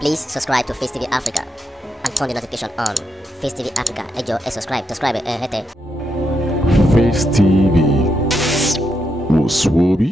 Please subscribe to Face TV Africa and turn the notification on. Face TV Africa, ẹ jọ̀ọ́ ẹ subscribe, hete. Face TV Muswobi.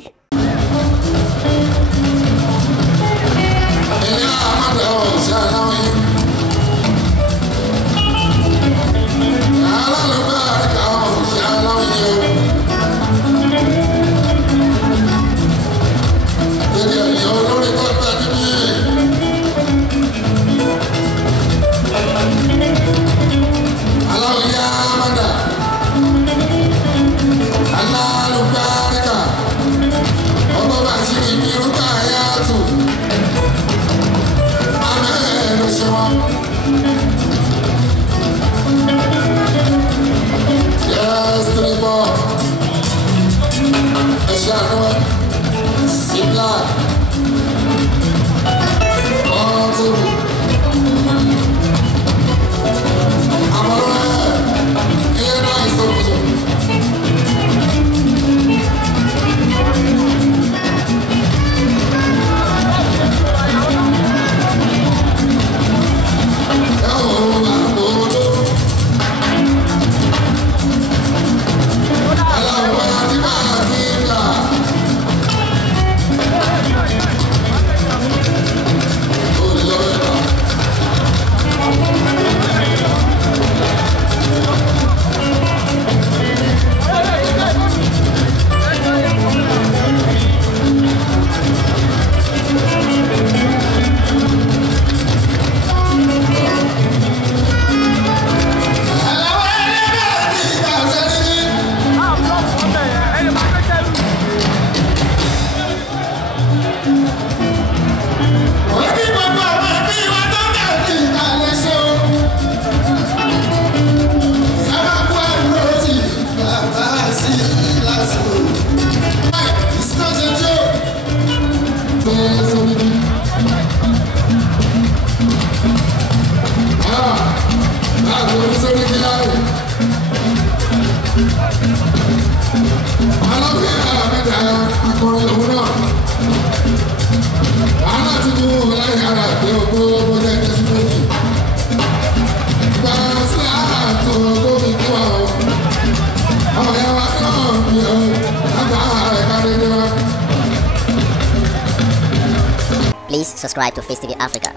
Please subscribe to Face TV Africa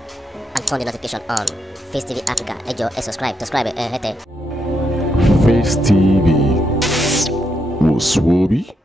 and turn the notification on. Face TV Africa, ẹ jọ̀ọ́ ẹ subscribe, hete. Face TV Muswobi.